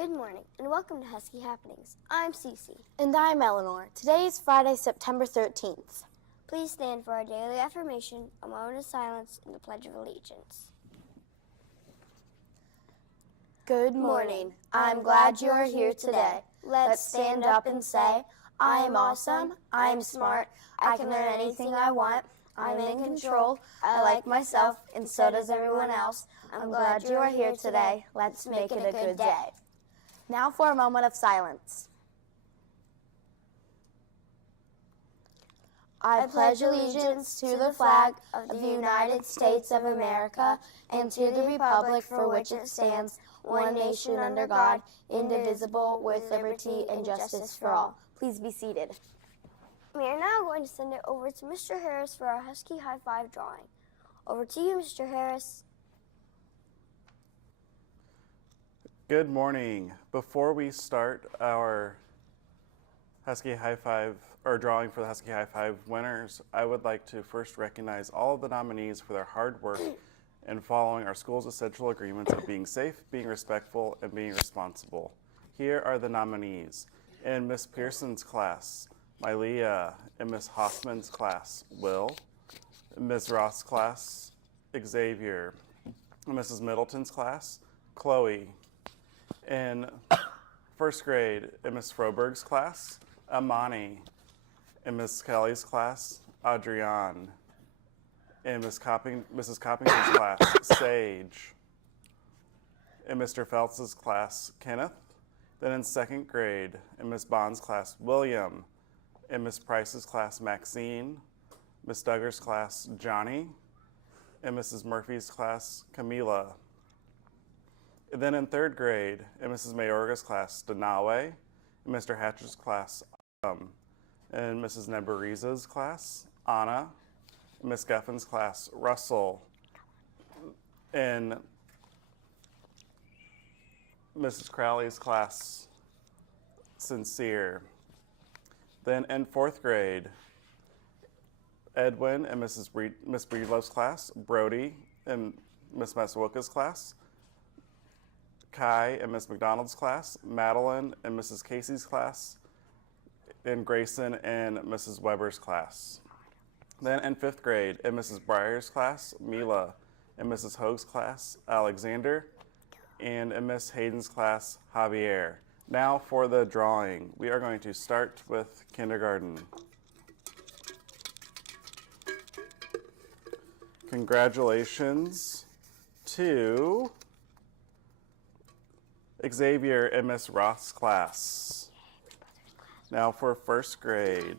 Good morning, and welcome to Husky Happenings. I'm Cece. And I'm Eleanor. Today is Friday, September 13th. Please stand for our daily affirmation, a moment of silence, and the Pledge of Allegiance. Good morning. I'm glad you are here today. Let's stand up and say, I am awesome, I am smart, I can learn anything I want, I'm in control, I like myself, and so does everyone else. I'm glad you are here today. Let's make it a good day. Now for a moment of silence. I pledge allegiance to the flag of the United States of America and to the republic for which it stands, one nation under God, indivisible, with liberty and justice for all. Please be seated. We are now going to send it over to Mr. Harris for our Husky High Five drawing. Over to you, Mr. Harris. Good morning. Before we start our Husky High Five, or drawing for the Husky High Five winners, I would like to first recognize all of the nominees for their hard work in following our school's essential agreements of being safe, being respectful, and being responsible. Here are the nominees. In Miss Pearson's class, Mylea. In Miss Hoffman's class, Will. In Ms. Ross' class, Xavier. In Mrs. Middleton's class, Chloe. In first grade, in Ms. Froberg's class, Amani. In Ms. Kelly's class, Adrienne. In Mrs. Coppington's class, Sage. In Mr. Phelps' class, Kenneth. Then in second grade, in Ms. Bond's class, William. In Ms. Price's class, Maxine. Ms. Duggar's class, Johnny. In Mrs. Murphy's class, Camila. And then in third grade, in Mrs. Mayorga's class, Danawe. In Mr. Hatcher's class, in Mrs. Nebariza's class, Anna. In Ms. Geffen's class, Russell. In Mrs. Crowley's class, Sincere. Then in fourth grade, Edwin in Miss Breedlove's class, Brody in Miss Maswoka's class, Kai in Miss McDonald's class, Madeline in Mrs. Casey's class, and Grayson in Mrs. Weber's class. Then in fifth grade, in Mrs. Breyer's class, Mila. In Mrs. Hoag's class, Alexander. And in Miss Hayden's class, Javier. Now for the drawing. We are going to start with kindergarten. Congratulations to Xavier in Miss Roth's class. Now for first grade.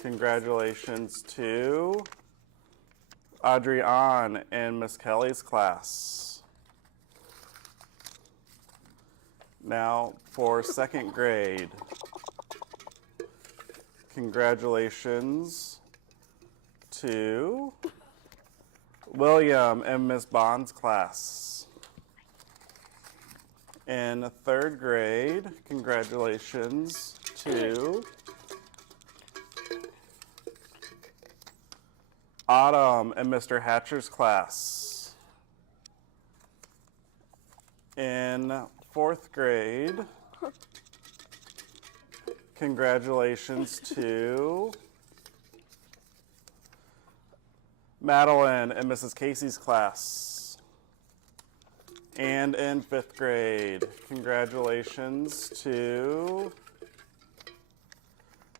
Congratulations to Adrienne in Miss Kelly's class. Now for second grade. Congratulations to William in Miss Bond's class. In third grade, congratulations to Autumn in Mr. Hatcher's class. In fourth grade, congratulations to Madeline in Mrs. Casey's class. And in fifth grade, congratulations to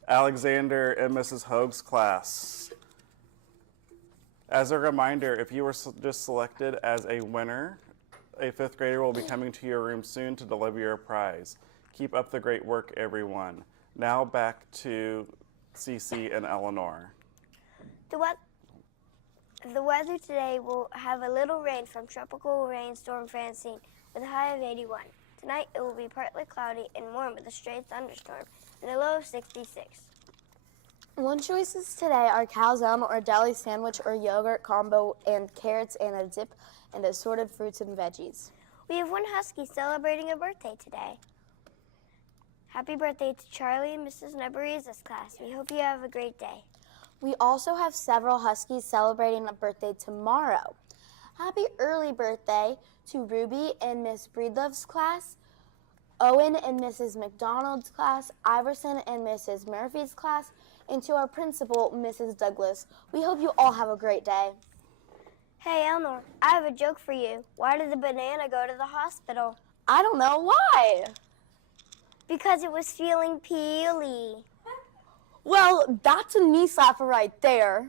Alexander in Mrs. Hoag's class. As a reminder, if you were just selected as a winner, a fifth grader will be coming to your room soon to deliver your prize. Keep up the great work, everyone. Now back to Cece and Eleanor. The weather today will have a little rain from Tropical Rainstorm Francine with a high of 81. Tonight it will be partly cloudy and warm with a stray thunderstorm and a low of 66. Lunch choices today are calzone or deli sandwich or yogurt combo and carrots and a dip and assorted fruits and veggies. We have one Husky celebrating a birthday today. Happy birthday to Charlie and Mrs. Nebariza's class. We hope you have a great day. We also have several Huskies celebrating a birthday tomorrow. Happy early birthday to Ruby in Miss Breedlove's class, Owen in Mrs. McDonald's class, Iverson in Mrs. Murphy's class, and to our principal, Mrs. Douglas. We hope you all have a great day. Hey, Elnor, I have a joke for you. Why did the banana go to the hospital? I don't know why. Because it was feeling peely. Well, that's a knee slapper right there.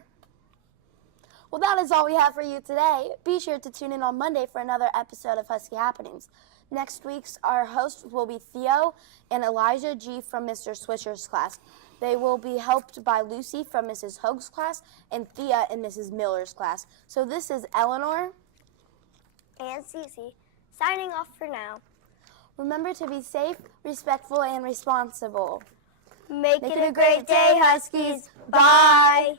Well, that is all we have for you today. Be sure to tune in on Monday for another episode of Husky Happenings. Next week's our hosts will be Theo and Elijah G. from Mr. Swisher's class. They will be helped by Lucy from Mrs. Hoag's class and Thea in Mrs. Miller's class. So this is Eleanor And Cece, signing off for now. Remember to be safe, respectful, and responsible. Make it a great day, Huskies. Bye.